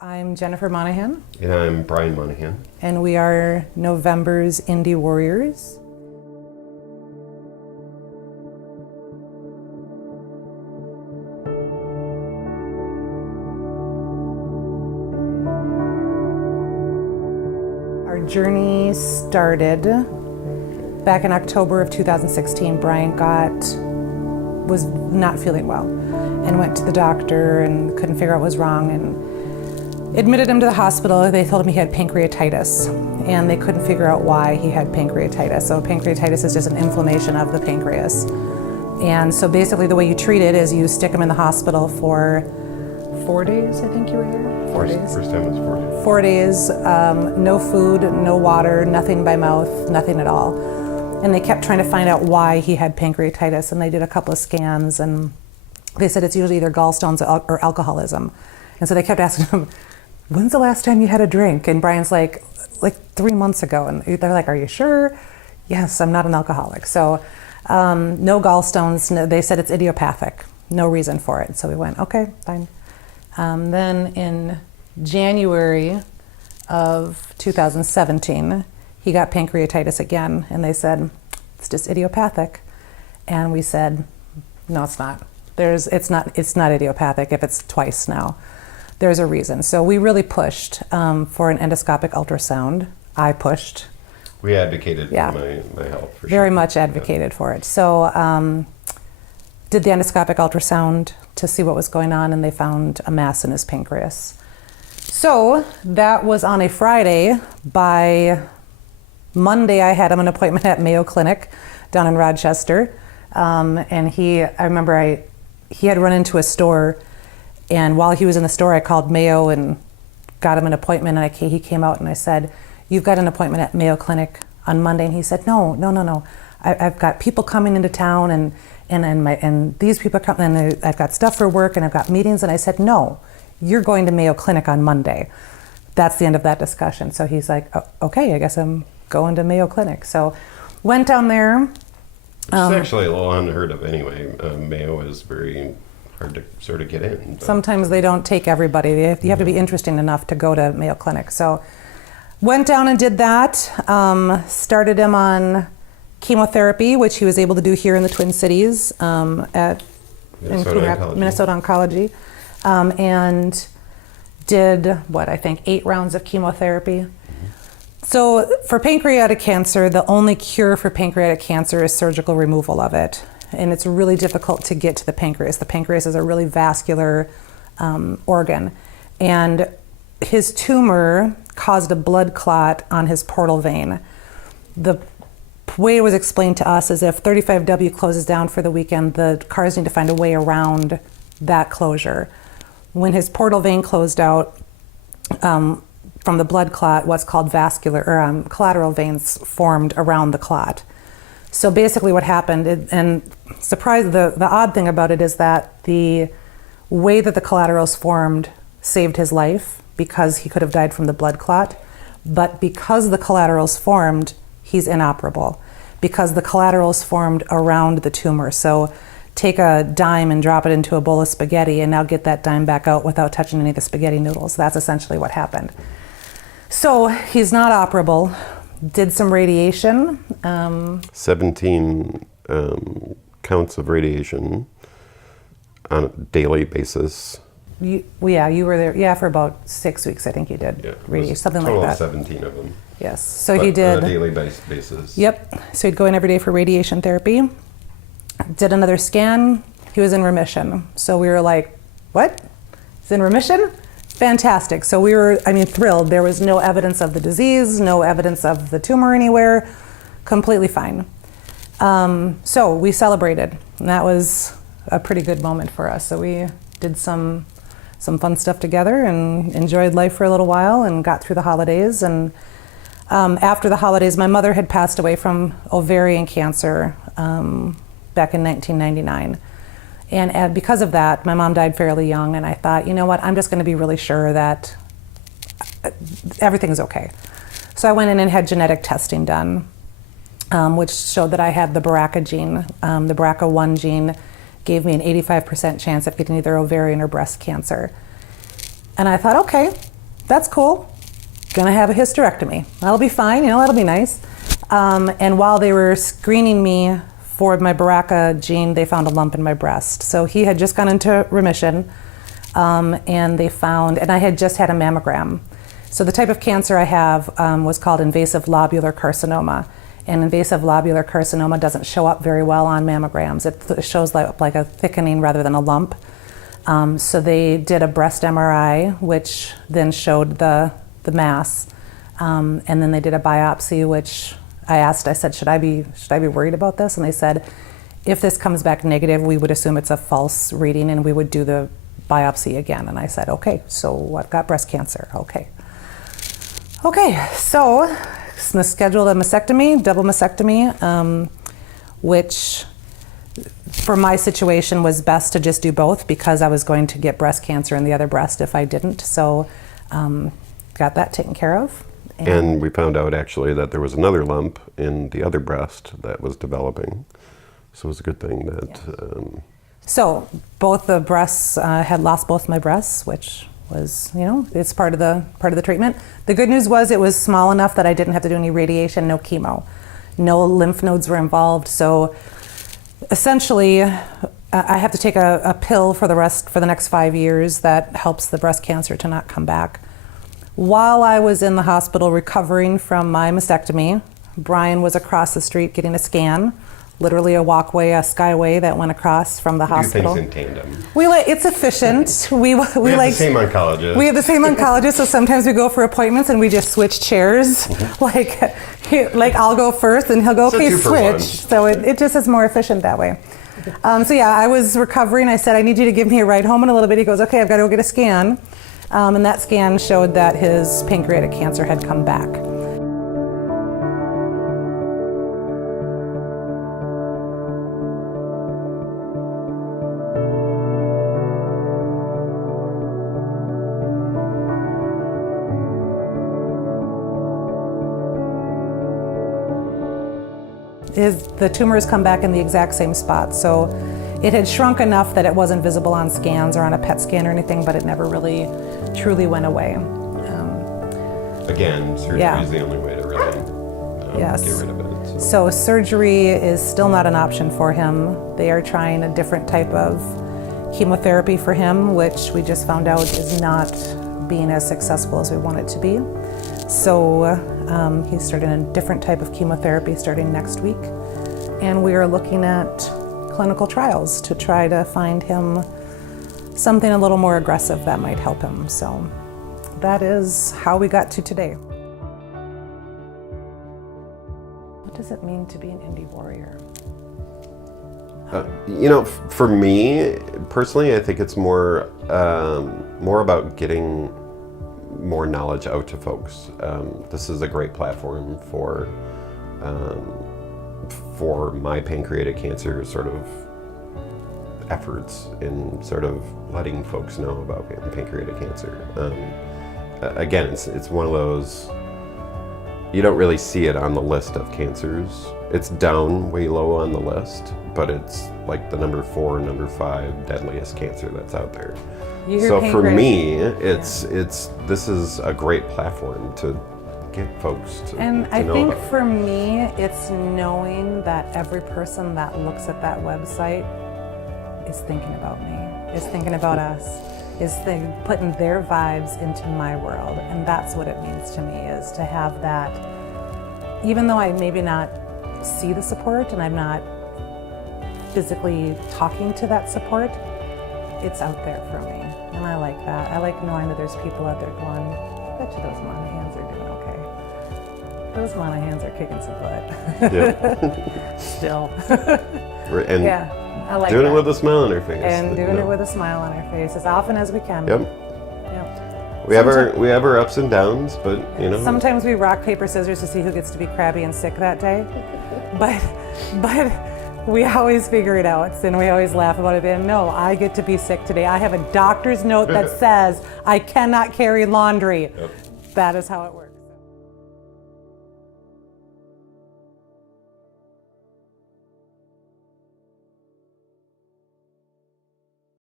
I'm Jennifer Monahan. And I'm Bryan Monahan. And we are November's Indie Warriors. Our journey started back in October of 2016. Bryan was not feeling well and went to the doctor and couldn't figure out what was wrong and admitted him to the hospital. They told him he had pancreatitis and they couldn't figure out why he had pancreatitis. So pancreatitis is just an inflammation of the pancreas. And so basically the way you treat it is you stick him in the hospital for 4 days, I think you were here? 4 days. First time was 4 days. 4 days, no food, no water, nothing by mouth, nothing at all. And they kept trying to find out why he had pancreatitis, and they did a couple of scans, and they said it's usually either gallstones or alcoholism. And so they kept asking him, when's the last time you had a drink? And Bryan's like 3 months ago. And they're like, are you sure? Yes, I'm not an alcoholic. So no gallstones. No, they said it's idiopathic. No reason for it. So we went, okay, fine. Then in January of 2017, he got pancreatitis again, and they said, it's just idiopathic. And we said, no, it's not. It's not idiopathic if it's twice now. There's a reason. So we really pushed for an endoscopic ultrasound. I pushed. We advocated for my health, for Very sure. much advocated for it. So did the endoscopic ultrasound to see what was going on, and they found a mass in his pancreas. So that was on a Friday. By Monday, I had him an appointment at Mayo Clinic down in Rochester. And I remember he had run into a store, and while he was in the store, I called Mayo and got him an appointment, and he came out and I said, you've got an appointment at Mayo Clinic on Monday. And he said, no. I've got people coming into town and these people come, and I've got stuff for work and I've got meetings. And I said, no, you're going to Mayo Clinic on Monday. That's the end of that discussion. So he's like, oh, okay, I guess I'm going to Mayo Clinic. So went down there. It's actually a little unheard of anyway. Mayo is very hard to sort of get in. But sometimes they don't take everybody. You have to be interesting enough to go to Mayo Clinic. So went down and did that. Started him on chemotherapy, which he was able to do here in the Twin Cities at Minnesota Oncology. And did, 8 rounds of chemotherapy. So for pancreatic cancer, the only cure for pancreatic cancer is surgical removal of it. And it's really difficult to get to the pancreas. The pancreas is a really vascular organ. And his tumor caused a blood clot on his portal vein. The way it was explained to us is if 35W closes down for the weekend, the cars need to find a way around that closure. When his portal vein closed out, from the blood clot, what's called collateral veins formed around the clot. So basically what happened, the odd thing about it is that the way that the collaterals formed saved his life because he could have died from the blood clot, but because the collaterals formed, he's inoperable because the collaterals formed around the tumor. So take a dime and drop it into a bowl of spaghetti and now get that dime back out without touching any of the spaghetti noodles. That's essentially what happened. So he's not operable. Did some radiation. 17 counts of radiation on a daily basis. You were there. Yeah, for about 6 weeks, I think you did. Yeah, radiation, something like total that. of 17 of them. Yes. So he did on a daily basis. Yep. So he'd go in every day for radiation therapy. Did another scan. He was in remission. So we were like, what? He's in remission? Fantastic. So we were, thrilled. There was no evidence of the disease, no evidence of the tumor anywhere, completely fine. So we celebrated, and that was a pretty good moment for us. So we did some fun stuff together and enjoyed life for a little while and got through the holidays. And after the holidays, my mother had passed away from ovarian cancer back in 1999. And because of that, my mom died fairly young, and I thought, you know what, I'm just going to be really sure that everything's okay. So I went in and had genetic testing done, which showed that I had the BRCA gene. The BRCA1 gene gave me an 85% chance of getting either ovarian or breast cancer. And I thought, okay, that's cool. Gonna have a hysterectomy. That'll be fine, that'll be nice. And while they were screening me for my BRCA gene, they found a lump in my breast. So he had just gone into remission, and they found, and I had just had a mammogram. So the type of cancer I have was called invasive lobular carcinoma. And invasive lobular carcinoma doesn't show up very well on mammograms. It shows like a thickening rather than a lump. So they did a breast MRI, which then showed the mass. And then they did a biopsy, which I said, should I be worried about this? And they said, if this comes back negative, we would assume it's a false reading and we would do the biopsy again. And I said, okay, so I've got breast cancer, okay. Okay, so scheduled a mastectomy, double mastectomy, which for my situation was best to just do both because I was going to get breast cancer in the other breast if I didn't. So got that taken care of. And we found out actually that there was another lump in the other breast that was developing. So it was a good thing that... So both the breasts, had lost both my breasts, which was, it's part of the treatment. The good news was it was small enough that I didn't have to do any radiation, no chemo. No lymph nodes were involved. So essentially, I have to take a pill for the next 5 years that helps the breast cancer to not come back. While I was in the hospital recovering from my mastectomy, Bryan was across the street getting a scan, literally a walkway, a skyway that went across from the hospital. Do things in tandem. It's efficient. We have the same oncologist. We have the same oncologist, so sometimes we go for appointments and we just switch chairs. Like I'll go first and he'll go, okay, switch. So it just is more efficient that way. So yeah, I was recovering. I said, I need you to give me a ride home in a little bit. He goes, okay, I've got to go get a scan. And that scan showed that his pancreatic cancer had come back. The tumor has come back in the exact same spot. So it had shrunk enough that it wasn't visible on scans or on a PET scan or anything, but it never really truly went away. Again, surgery is the only way to really get rid of it. So surgery is still not an option for him. They are trying a different type of chemotherapy for him, which we just found out is not being as successful as we want it to be. So he's starting a different type of chemotherapy starting next week. And we are looking at clinical trials to try to find him something a little more aggressive that might help him. So that is how we got to today. What does it mean to be an indie warrior? For me personally, I think it's more about getting more knowledge out to folks. This is a great platform for my pancreatic cancer sort of efforts in sort of letting folks know about pancreatic cancer. Again, it's one of those, you don't really see it on the list of cancers. It's down way low on the list, but it's like the number 4, number 5 deadliest cancer that's out there. So for me, this is a great platform to get folks to And I know think about. for me, it's knowing that every person that looks at that website is thinking about me, is thinking about us, is putting their vibes into my world. And that's what it means to me, is to have that, even though I maybe not see the support and I'm not physically talking to that support, it's out there for me. And I like that. I like knowing that there's people out there going, I bet you those Monahans are doing okay. Those Monahans are kicking some butt. Yeah. Still. And yeah, I like doing that. it with a smile on our face. And doing it with a smile on our face as often as we can. Yep. Yep. We have our ups and downs, but Sometimes we rock, paper, scissors to see who gets to be crabby and sick that day. But we always figure it out, and we always laugh about it. And no, I get to be sick today. I have a doctor's note that says I cannot carry laundry. Yep. That is how it works.